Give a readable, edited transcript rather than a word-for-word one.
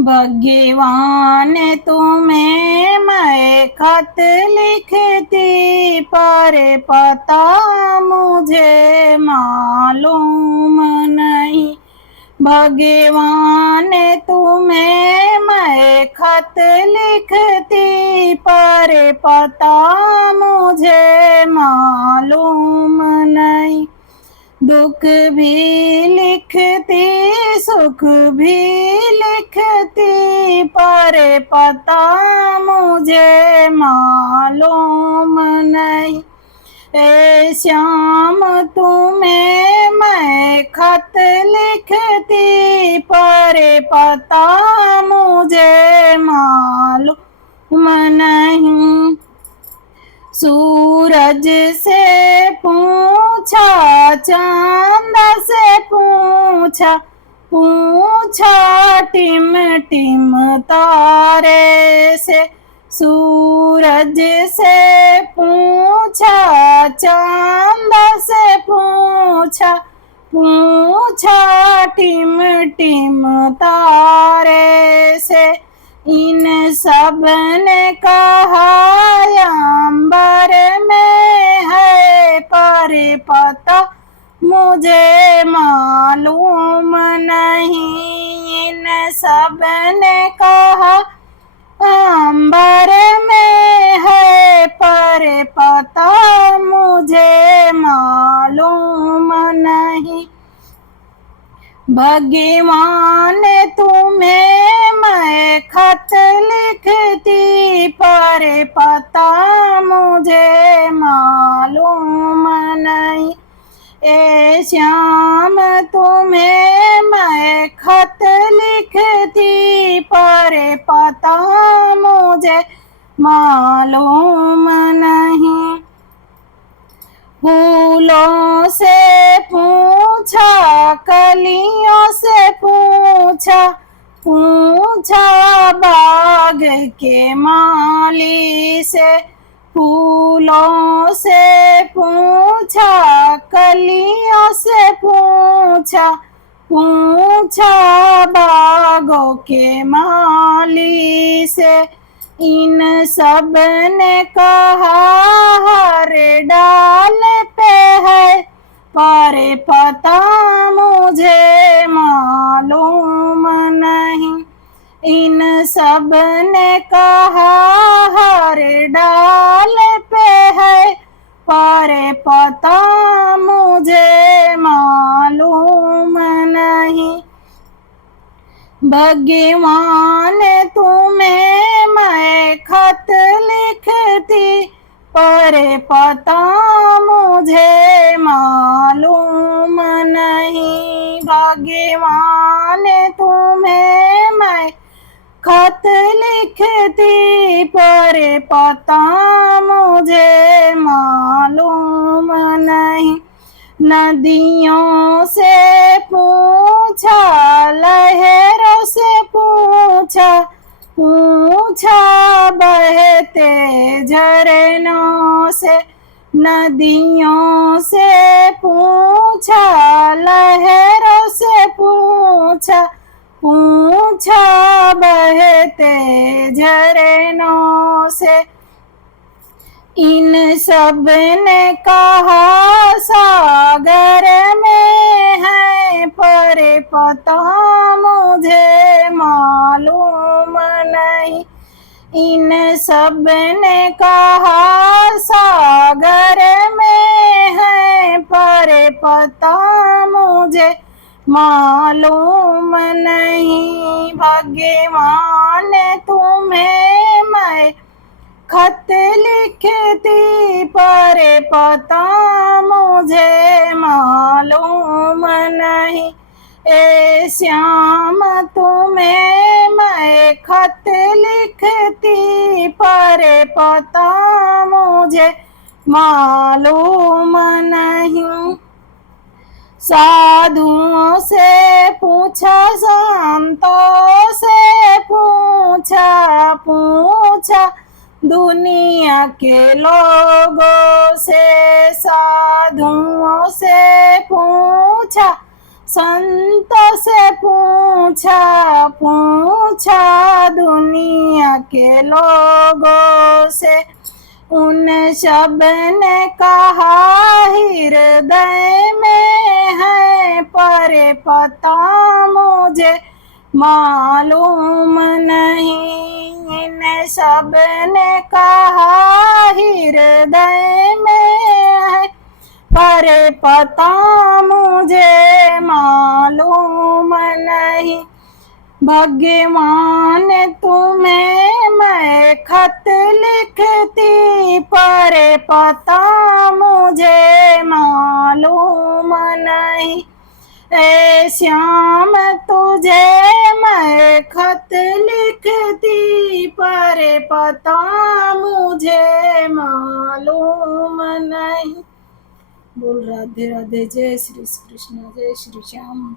भगवान तुम्हें मैं खत लिखती, पर पता मुझे मालूम नहीं। भगवान तुम्हें मैं खत लिखती, पर पता मुझे मालूम नहीं। दुख भी लिखती, सुख भी लिखती, पर पता मुझे मालूम नहीं। ए श्याम तुम्हें मैं खत लिखती, पर पता मुझे मालूम नहीं। सूरज से पूछा, चांद से पूछा, पूछा टिम टिम तारे से। सूरज से पूछा, चांद से पूछा, पूछा टिम टिम तारे से। इन सब ने कहा अंबर में है, पर पता मुझे मालूम नहीं। इन सब ने कहा अंबर में है, पर पता मुझे मालूम नहीं। भगवान तुम्हें मैं खत लिखती, पर पता मुझे मालूम नहीं। ए श्याम तुम्हें मैं खत लिखती, पर पता मुझे मालूम नहीं। फूलों से पूछा, कलियों से पूछा, पूछा बाग के माली से। फूलों से पूछा, कलियों से पूछा, पूछा बागों के माली से। इन सब ने कहा हर डाल पे है, पर पता मुझे मालूम नहीं। इन सब ने कहा हर डाल पे है, पर पता मुझे मालूम नहीं। भगवान तुम्हें मैं खत लिखती, पर पता मुझे मालूम नहीं। भगवान तुम्हें मैं खत लिखती, पर पता मुझे मालूम नहीं। नदियों से पूछा, लहरों से पूछा, पूछा बहते झरनों से। नदियों से पूछा, लहरों से पूछा, पूछा बहते झरनों से। इन सब ने कहा सागर में है, पर पता मुझे मालूम नहीं। इन सब ने कहा सागर में है, पर पता मुझे मालूम नहीं। भगवान तुम्हें मैं खत लिखती, पर पता मुझे मालूम नहीं। ए श्याम तुम्हें मैं खत लिखती, पर पता मुझे मालूम नहीं। साधुओं से पूछा, संतों से पूछा, पूछा दुनिया के लोगों से। साधुओं से पूछा, संतों से पूछा पूछा दुनिया के लोगों से, उन सब ने कहा हृदय में है, पर पता मुझे मालूम नहीं। इन सब ने कहा हृदय में है, पर पता मुझे मालूम नहीं। भगवान तुम्हें मैं खत लिखती, पर पता मुझे मालूम नहीं। ए श्याम तुझे मैं खत लिखती, पर पता मुझे मालूम नहीं। बोल राधे राधे। जय श्री कृष्ण, जय श्री श्याम।